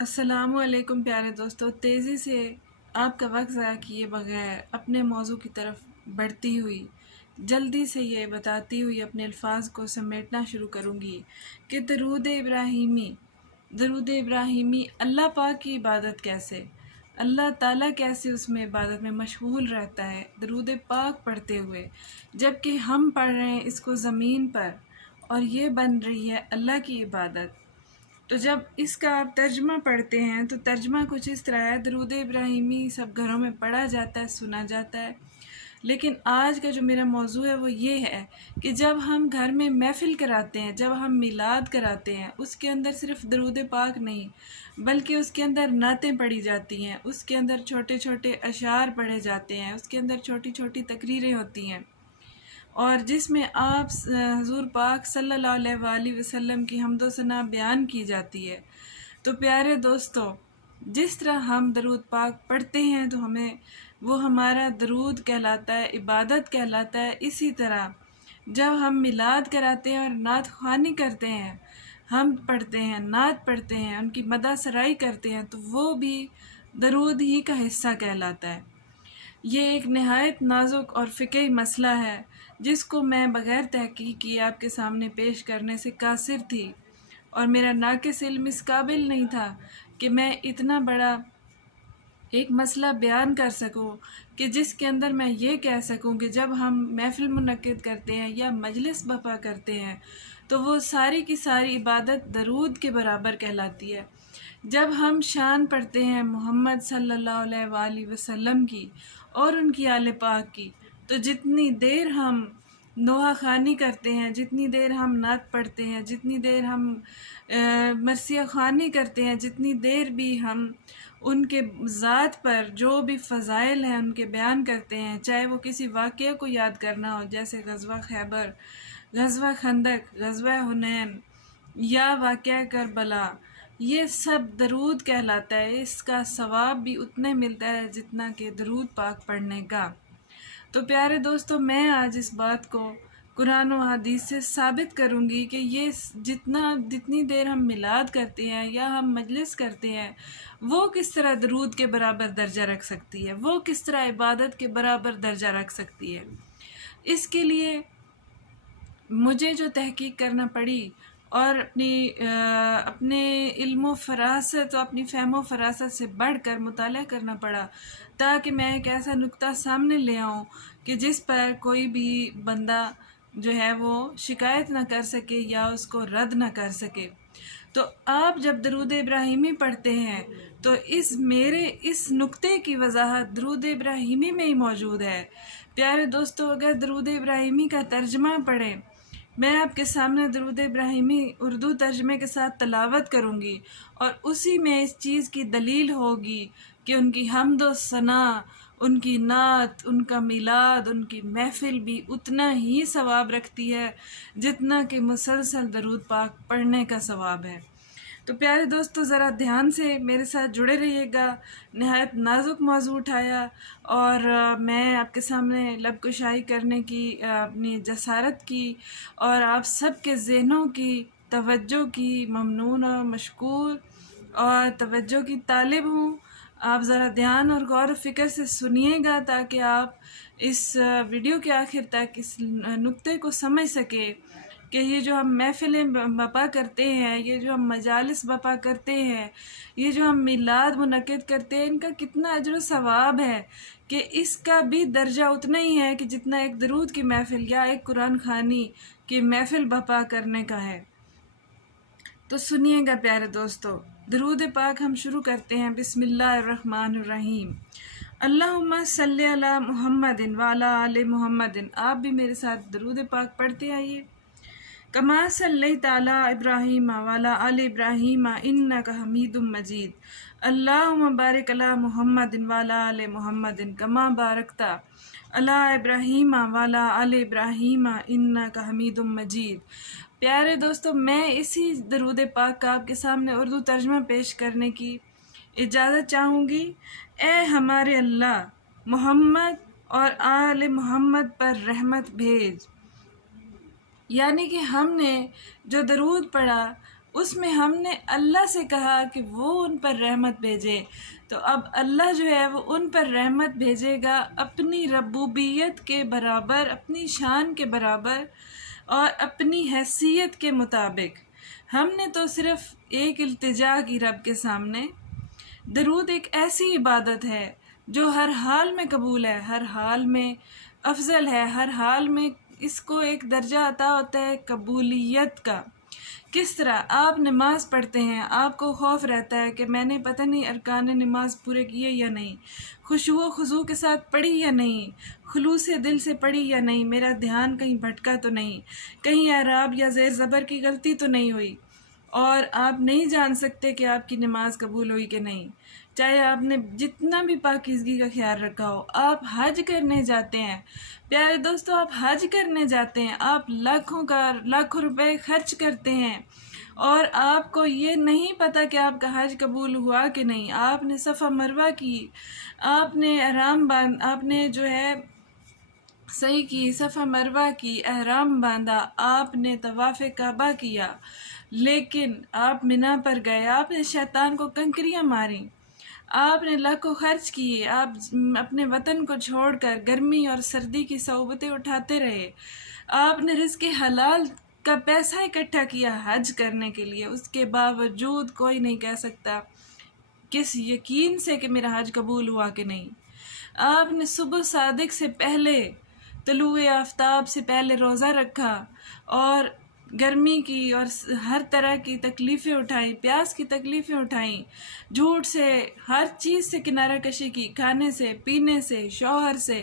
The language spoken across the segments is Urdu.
السلام علیکم پیارے دوستو، تیزی سے آپ کا وقت ضائع کیے بغیر اپنے موضوع کی طرف بڑھتی ہوئی جلدی سے یہ بتاتی ہوئی اپنے الفاظ کو سمیٹنا شروع کروں گی کہ درود ابراہیمی اللہ پاک کی عبادت کیسے، اللہ تعالیٰ کیسے اس میں عبادت میں مشغول رہتا ہے درود پاک پڑھتے ہوئے، جبکہ ہم پڑھ رہے ہیں اس کو زمین پر اور یہ بن رہی ہے اللہ کی عبادت۔ تو جب اس کا آپ ترجمہ پڑھتے ہیں تو ترجمہ کچھ اس طرح ہے، درود ابراہیمی سب گھروں میں پڑھا جاتا ہے، سنا جاتا ہے، لیکن آج کا جو میرا موضوع ہے وہ یہ ہے کہ جب ہم گھر میں محفل کراتے ہیں، جب ہم میلاد کراتے ہیں، اس کے اندر صرف درود پاک نہیں بلکہ اس کے اندر نعتیں پڑھی جاتی ہیں، اس کے اندر چھوٹے چھوٹے اشعار پڑھے جاتے ہیں، اس کے اندر چھوٹی چھوٹی تقریریں ہوتی ہیں، اور جس میں آپ حضور پاک صلی اللہ علیہ وآلہ وسلم کی حمد و ثنا بیان کی جاتی ہے۔ تو پیارے دوستو، جس طرح ہم درود پاک پڑھتے ہیں تو وہ ہمارا درود کہلاتا ہے، عبادت کہلاتا ہے۔ اسی طرح جب ہم میلاد کراتے ہیں اور نعت خوانی کرتے ہیں، ہم پڑھتے ہیں، نعت پڑھتے ہیں، ان کی مدح سرائی کرتے ہیں، تو وہ بھی درود ہی کا حصہ کہلاتا ہے۔ یہ ایک نہایت نازک اور فقہی مسئلہ ہے جس کو میں بغیر تحقیق کیے آپ کے سامنے پیش کرنے سے قاصر تھی، اور میرا ناقص علم اس قابل نہیں تھا کہ میں اتنا بڑا ایک مسئلہ بیان کر سکوں کہ جس کے اندر میں یہ کہہ سکوں کہ جب ہم محفل منعقد کرتے ہیں یا مجلس برپا کرتے ہیں تو وہ ساری کی ساری عبادت درود کے برابر کہلاتی ہے۔ جب ہم شان پڑھتے ہیں محمد صلی اللہ علیہ وآلہ وسلم کی اور ان کی آل پاک کی، تو جتنی دیر ہم نوحہ خوانی کرتے ہیں، جتنی دیر ہم نعت پڑھتے ہیں، جتنی دیر ہم مرثیہ خوانی کرتے ہیں، جتنی دیر بھی ہم ان کے ذات پر جو بھی فضائل ہیں ان کے بیان کرتے ہیں، چاہے وہ کسی واقعے کو یاد کرنا ہو جیسے غزوہ خیبر، غزوہ خندق، غزوہ حنین یا واقعہ کربلا، یہ سب درود کہلاتا ہے۔ اس کا ثواب بھی اتنے ملتا ہے جتنا کہ درود پاک پڑھنے کا۔ تو پیارے دوستو، میں آج اس بات کو قرآن و حدیث سے ثابت کروں گی کہ یہ جتنی دیر ہم میلاد کرتے ہیں یا ہم مجلس کرتے ہیں، وہ کس طرح درود کے برابر درجہ رکھ سکتی ہے، وہ کس طرح عبادت کے برابر درجہ رکھ سکتی ہے۔ اس کے لیے مجھے جو تحقیق کرنا پڑی اور اپنے علم و فراست اور اپنی فہم و فراست سے بڑھ کر مطالعہ کرنا پڑا تاکہ میں ایک ایسا نقطہ سامنے لے آؤں کہ جس پر کوئی بھی بندہ جو ہے وہ شکایت نہ کر سکے یا اس کو رد نہ کر سکے۔ تو آپ جب درود ابراہیمی پڑھتے ہیں تو میرے اس نقطے کی وضاحت درود ابراہیمی میں ہی موجود ہے۔ پیارے دوستو، اگر درود ابراہیمی کا ترجمہ پڑھیں، میں آپ کے سامنے درود ابراہیمی اردو ترجمے کے ساتھ تلاوت کروں گی، اور اسی میں اس چیز کی دلیل ہوگی کہ ان کی حمد و ثنا، ان کی نعت، ان کا میلاد، ان کی محفل بھی اتنا ہی ثواب رکھتی ہے جتنا کہ مسلسل درود پاک پڑھنے کا ثواب ہے۔ تو پیارے دوستو، ذرا دھیان سے میرے ساتھ جڑے رہیے گا۔ نہایت نازک موضوع اٹھایا اور میں آپ کے سامنے لب کشائی کرنے کی اپنی جسارت کی اور آپ سب کے ذہنوں کی توجہ کی ممنون اور مشکور اور توجہ کی طالب ہوں۔ آپ ذرا دھیان اور غور و فکر سے سنیے گا تاکہ آپ اس ویڈیو کے آخر تک اس نقطے کو سمجھ سکیں کہ یہ جو ہم محفلیں برپا کرتے ہیں، یہ جو ہم مجالس برپا کرتے ہیں، یہ جو ہم میلاد منعقد کرتے ہیں، ان کا کتنا اجر و ثواب ہے کہ اس کا بھی درجہ اتنا ہی ہے کہ جتنا ایک درود کی محفل یا ایک قرآن خوانی کی محفل برپا کرنے کا ہے۔ تو سنیے گا پیارے دوستو، درود پاک ہم شروع کرتے ہیں۔ بسم اللہ الرحمن الرحیم۔ اللہم صلی علی محمد وعلی آل محمد۔ آپ بھی میرے ساتھ درود پاک پڑھتے آئیے۔ کما صلیت علی ابراہیم وعلی آل ابراہیم انک حمید مجید۔ اللہم بارک علی محمد وعلی آل محمد کما بارکت علی ابراہیم وعلی آل ابراہیم انک حمید مجید۔ پیارے دوستو، میں اسی درود پاک کا آپ کے سامنے اردو ترجمہ پیش کرنے کی اجازت چاہوں گی۔ اے ہمارے اللہ، محمد اور آل محمد پر رحمت بھیج۔ یعنی کہ ہم نے جو درود پڑھا اس میں ہم نے اللہ سے کہا کہ وہ ان پر رحمت بھیجے، تو اب اللہ جو ہے وہ ان پر رحمت بھیجے گا اپنی ربوبیت کے برابر، اپنی شان کے برابر اور اپنی حیثیت کے مطابق۔ ہم نے تو صرف ایک التجا کی رب کے سامنے۔ درود ایک ایسی عبادت ہے جو ہر حال میں قبول ہے، ہر حال میں افضل ہے، ہر حال میں اس کو ایک درجہ عطا ہوتا ہے قبولیت کا۔ کس طرح آپ نماز پڑھتے ہیں، آپ کو خوف رہتا ہے کہ میں نے پتہ نہیں ارکان نماز پورے کیے یا نہیں، خشوع و خضوع کے ساتھ پڑھی یا نہیں، خلوص دل سے پڑھی یا نہیں، میرا دھیان کہیں بھٹکا تو نہیں، کہیں اعراب یا زیر زبر کی غلطی تو نہیں ہوئی، اور آپ نہیں جان سکتے کہ آپ کی نماز قبول ہوئی کہ نہیں، چاہے آپ نے جتنا بھی پاکیزگی کا خیال رکھا ہو۔ آپ حج کرنے جاتے ہیں، پیارے دوستو، آپ حج کرنے جاتے ہیں، آپ لاکھوں روپے خرچ کرتے ہیں، اور آپ کو یہ نہیں پتہ کہ آپ کا حج قبول ہوا کہ نہیں۔ آپ نے صفا مروہ کی، آپ نے آپ نے جو ہے صحیح کی، صفا مروہ کی، احرام باندھا، آپ نے طواف کعبہ کیا، لیکن آپ منا پر گئے، آپ نے شیطان کو کنکریاں ماری، آپ نے لاکھوں خرچ کیے، آپ اپنے وطن کو چھوڑ کر گرمی اور سردی کی صعوبتیں اٹھاتے رہے، آپ نے رزق حلال کا پیسہ اکٹھا کیا حج کرنے کے لیے، اس کے باوجود کوئی نہیں کہہ سکتا کس یقین سے کہ میرا حج قبول ہوا کہ نہیں۔ آپ نے صبح صادق سے پہلے، طلوع آفتاب سے پہلے روزہ رکھا، اور گرمی کی اور ہر طرح کی تکلیفیں اٹھائیں، پیاس کی تکلیفیں اٹھائیں، جھوٹ سے، ہر چیز سے کنارہ کشی کی، کھانے سے، پینے سے، شوہر سے،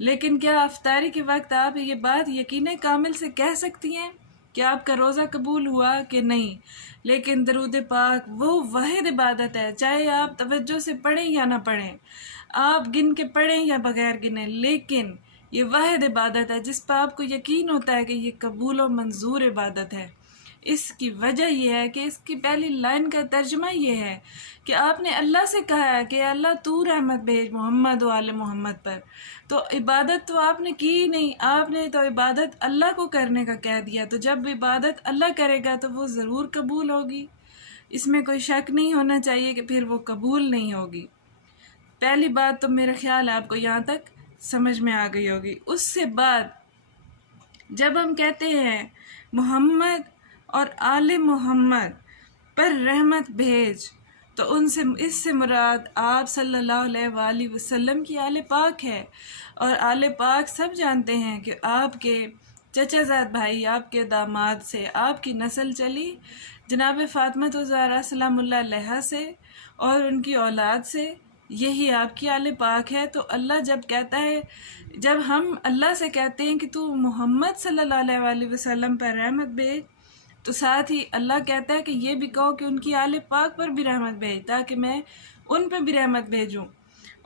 لیکن کیا افطاری کے وقت آپ یہ بات یقین کامل سے کہہ سکتی ہیں کہ آپ کا روزہ قبول ہوا کہ نہیں؟ لیکن درود پاک وہ واحد عبادت ہے، چاہے آپ توجہ سے پڑھیں یا نہ پڑھیں، آپ گن کے پڑھیں یا بغیر گنے، لیکن یہ واحد عبادت ہے جس پر آپ کو یقین ہوتا ہے کہ یہ قبول و منظور عبادت ہے۔ اس کی وجہ یہ ہے کہ اس کی پہلی لائن کا ترجمہ یہ ہے کہ آپ نے اللہ سے کہا ہے کہ اللہ تو رحمت بھیج محمد و آل محمد پر، تو عبادت تو آپ نے کی ہی نہیں، آپ نے تو عبادت اللہ کو کرنے کا کہہ دیا، تو جب عبادت اللہ کرے گا تو وہ ضرور قبول ہوگی، اس میں کوئی شک نہیں ہونا چاہیے کہ پھر وہ قبول نہیں ہوگی۔ پہلی بات تو میرا خیال ہے آپ کو یہاں تک سمجھ میں آ گئی ہوگی۔ اس سے بعد جب ہم کہتے ہیں محمد اور آل محمد پر رحمت بھیج، تو اس سے مراد آپ صلی اللہ علیہ وآلہ وسلم کی آل پاک ہے، اور آل پاک سب جانتے ہیں کہ آپ کے چچا زاد بھائی، آپ کے داماد سے آپ کی نسل چلی جناب فاطمہ الزہرا سلام اللہ علیہا سے اور ان کی اولاد سے، یہی آپ کی آل پاک ہے۔ تو اللہ جب کہتا ہے، جب ہم اللہ سے کہتے ہیں کہ تو محمد صلی اللہ علیہ وآلہ وسلم پر رحمت بھیج، تو ساتھ ہی اللہ کہتا ہے کہ یہ بھی کہو کہ ان کی آل پاک پر بھی رحمت بھیج، تاکہ میں ان پہ بھی رحمت بھیجوں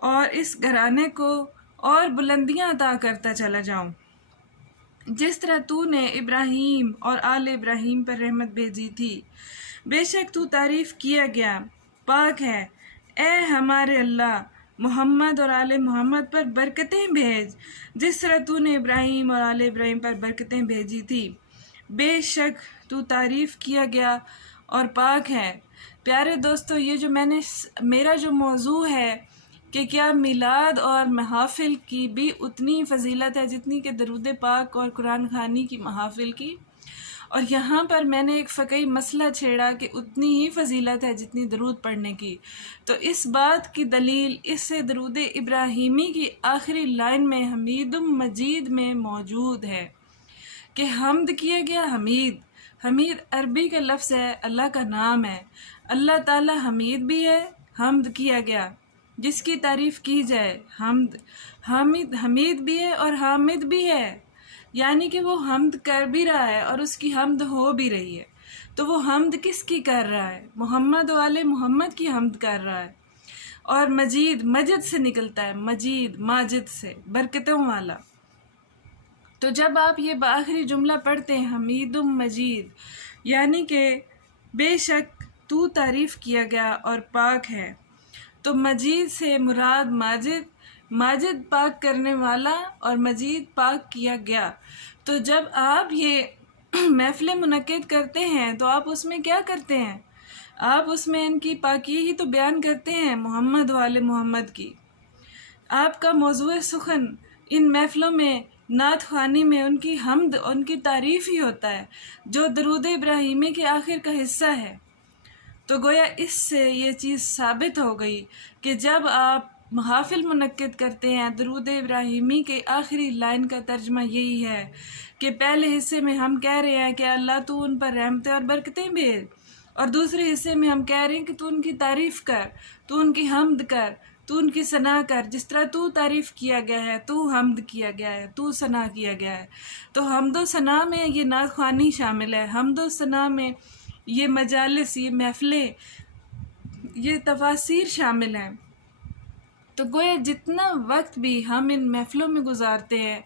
اور اس گھرانے کو اور بلندیاں عطا کرتا چلا جاؤں، جس طرح تو نے ابراہیم اور آل ابراہیم پر رحمت بھیجی تھی۔ بے شک تو تعریف کیا گیا پاک ہے، اے ہمارے اللہ، محمد اور آل محمد پر برکتیں بھیج، جس طرح تو نے ابراہیم اور آل ابراہیم پر برکتیں بھیجی تھی۔ بے شک تو تعریف کیا گیا اور پاک ہے۔ پیارے دوستو، یہ جو میرا جو موضوع ہے کہ کیا میلاد اور محافل کی بھی اتنی ہی فضیلت ہے جتنی کہ درود پاک اور قرآن خوانی کی محافل کی، اور یہاں پر میں نے ایک فقہی مسئلہ چھیڑا کہ اتنی ہی فضیلت ہے جتنی درود پڑھنے کی، تو اس بات کی دلیل اس سے درود ابراہیمی کی آخری لائن میں حمید مجید میں موجود ہے کہ حمد کیا گیا۔ حمید عربی کا لفظ ہے، اللہ کا نام ہے، اللہ تعالی حمید بھی ہے، حمد کیا گیا جس کی تعریف کی جائے، حمید بھی ہے اور حامد بھی ہے، یعنی کہ وہ حمد کر بھی رہا ہے اور اس کی حمد ہو بھی رہی ہے۔ تو وہ حمد کس کی کر رہا ہے؟ محمد و آل محمد کی حمد کر رہا ہے، اور مجد سے نکلتا ہے، ماجد سے، برکتوں والا۔ تو جب آپ یہ بآخری جملہ پڑھتے ہیں حمید مجید، یعنی کہ بے شک تو تعریف کیا گیا اور پاک ہے، تو مجید سے مراد ماجد پاک کرنے والا، اور مجید پاک کیا گیا۔ تو جب آپ یہ محفلیں منعقد کرتے ہیں تو آپ اس میں کیا کرتے ہیں؟ آپ اس میں ان کی پاکی ہی تو بیان کرتے ہیں، محمد والے محمد کی۔ آپ کا موضوع سخن ان محفلوں میں، نعت خوانی میں ان کی حمد، ان کی تعریف ہی ہوتا ہے، جو درود ابراہیمی کے آخر کا حصہ ہے۔ تو گویا اس سے یہ چیز ثابت ہو گئی کہ جب آپ محافل منعقد کرتے ہیں، درود ابراہیمی کے آخری لائن کا ترجمہ یہی ہے کہ پہلے حصے میں ہم کہہ رہے ہیں کہ اللہ تو ان پر رحمتیں اور برکتیں بھیج، اور دوسرے حصے میں ہم کہہ رہے ہیں کہ تو ان کی تعریف کر، تو ان کی حمد کر، تو ان کی ثنا کر، جس طرح تو تعریف کیا گیا ہے، تو حمد کیا گیا ہے، تو ثنا کیا گیا ہے۔ تو حمد و ثنا میں یہ نعت خوانی شامل ہے، حمد و ثنا میں یہ مجالس، یہ محفلیں، یہ تفاسیر شامل ہیں۔ تو گویا جتنا وقت بھی ہم ان محفلوں میں گزارتے ہیں،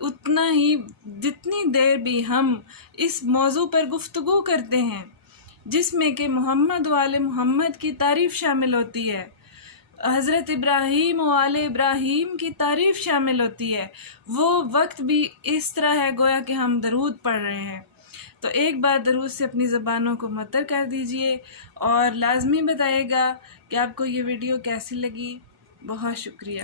اتنا ہی جتنی دیر بھی ہم اس موضوع پر گفتگو کرتے ہیں جس میں کہ محمد و آل محمد کی تعریف شامل ہوتی ہے، حضرت ابراہیم و آل ابراہیم کی تعریف شامل ہوتی ہے، وہ وقت بھی اس طرح ہے گویا کہ ہم درود پڑھ رہے ہیں۔ تو ایک بار درود سے اپنی زبانوں کو معطر کر دیجئے اور لازمی بتائیے گا کہ آپ کو یہ ویڈیو کیسی لگی۔ بہت شکریہ۔